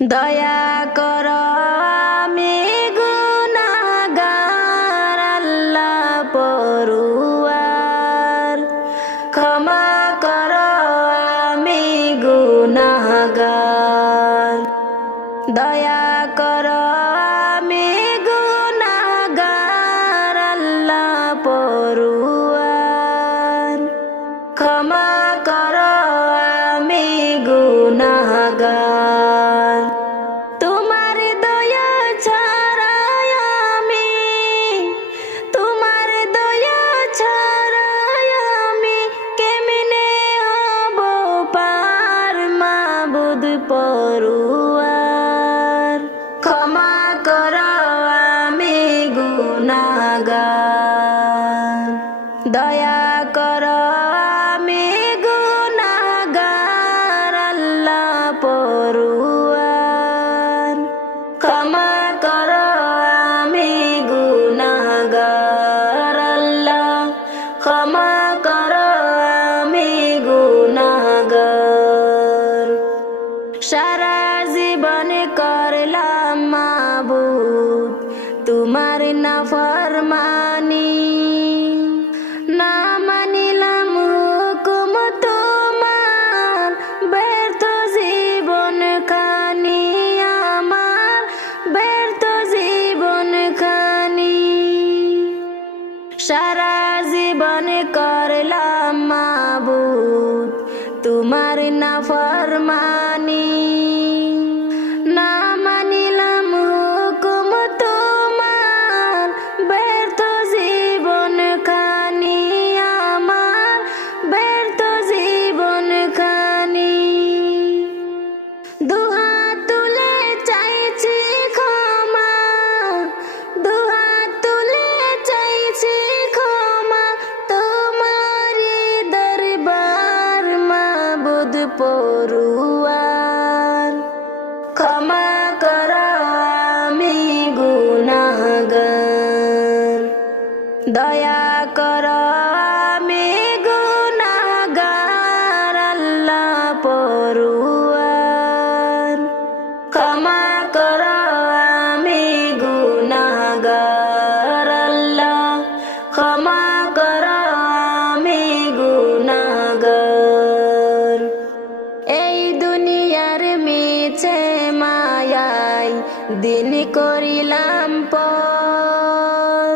দয়া কর আমি গুনাহগার আল্লাহ পরুয়ার, ক্ষমা কর আমি গুনাহগার। দয়া কর আমি গুনাহগার আল্লাহ পরুয়ার, ক্ষমা কর আমি গুনাহগার। তোমার দয়া ছাড়াই আমি, তোমার দয়া ছাড়াই আমি কেমনে হব পার মাবুদ পরুয়ার, ক্ষমা কর আমি গুনাহগার। দয়া কর আমি গুনাহগার আল্লাহ পরুয়ার, ক্ষমা কর আমি গুনাহগার আল্লাহ, ক্ষমা কর আমি গুনাহগার। সারা জীবন করলাম মাবুদ তোমার নাফরমানি, না মানিলাম হুকুম তোমার, ব্যর্থ জীবন খানি আমার, ব্যর্থ জীবন খানি। সারা জীবন করলাম মাবুদ তোমার নাফরমানি, না মানিলাম হুকুম তোমার, ব্যর্থ জীবন খানি আমার, ব্যর্থ জীবন খানি। দুহাত তুলে চাইছি ক্ষমা, দুহাত তুলে চাইছি ক্ষমা, তোমারি দরবার মাবুদ পরুয়ার, ক্ষমা কর আমি গুনাহগার। দয়া কর আমি গুনাহগার আল্লাহ পরুয়ার, ক্ষমা কর আমি গুনাহগার আল্লাহ, ক্ষমা কর আমি গুনাহগার। এই দুনিয়ার মিছে মায়ায় দিন করিলাম পর,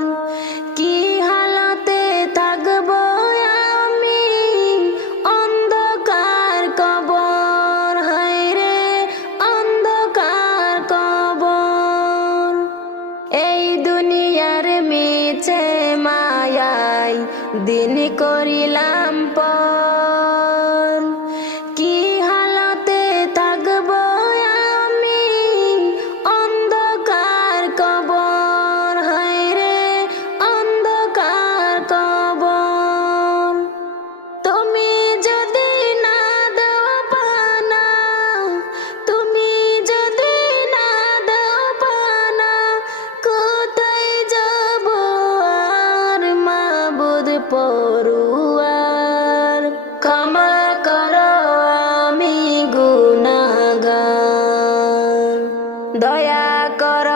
কি হালতে থাকব আমি অন্ধকার কবর, হায়রে অন্ধকার কবর। এই দুনিয়ার মিছে মায়ায় দিন করিলাম পর, কি হালতে থাকব আমি অন্ধকার কবর, হায়রে অন্ধকার কবর। তুমি যদি না দাও পানা, তুমি যদি না দাও পানা, কোথায় যাব আর মাবুদ পরুয়ার, ক্ষমা কর আমি গুনাহগার। দয়া কর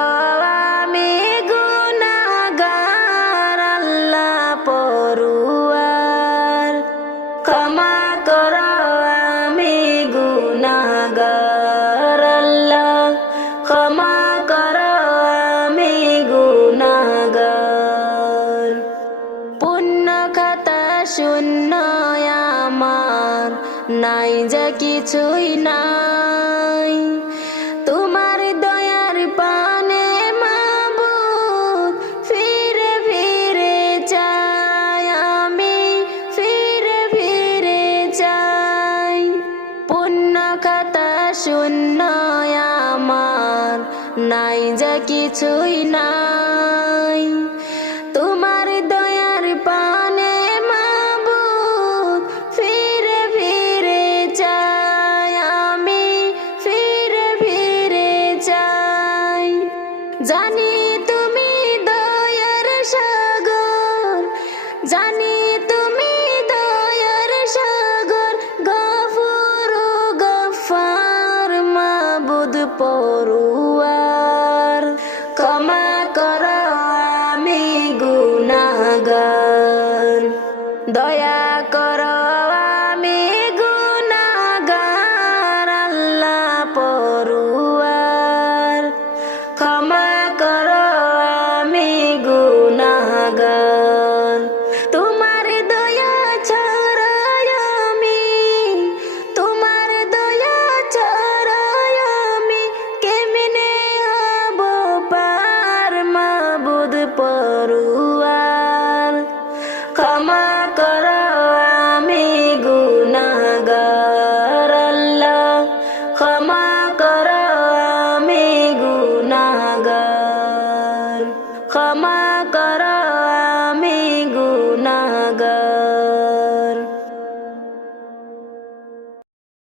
আমি গুনাহগার আল্লাহ পরুয়ার, ক্ষমা কর আমি গুনাহগার আল্লাহ, ক্ষমা কর আমি গুনাহগার। পুণ্য খাতা শূন্য আমার, নাই যা কিছুই নাই, তোমার দয়ার পানে মাবুদ ফিরে ফিরে চাই আমি, ফিরে ফিরে চাই। পুণ্য খাতা শূন্য আমার, নাই যা কিছুই নাই, তোমার দয়ার পানে মাবুদ ফিরে ফিরে চাই আমি, ফিরে ফিরে চাই। জানি তুমি দয়ার সাগর, জানি তুমি দয়ার সাগর, গফুর গফার মাবুদ পড়ু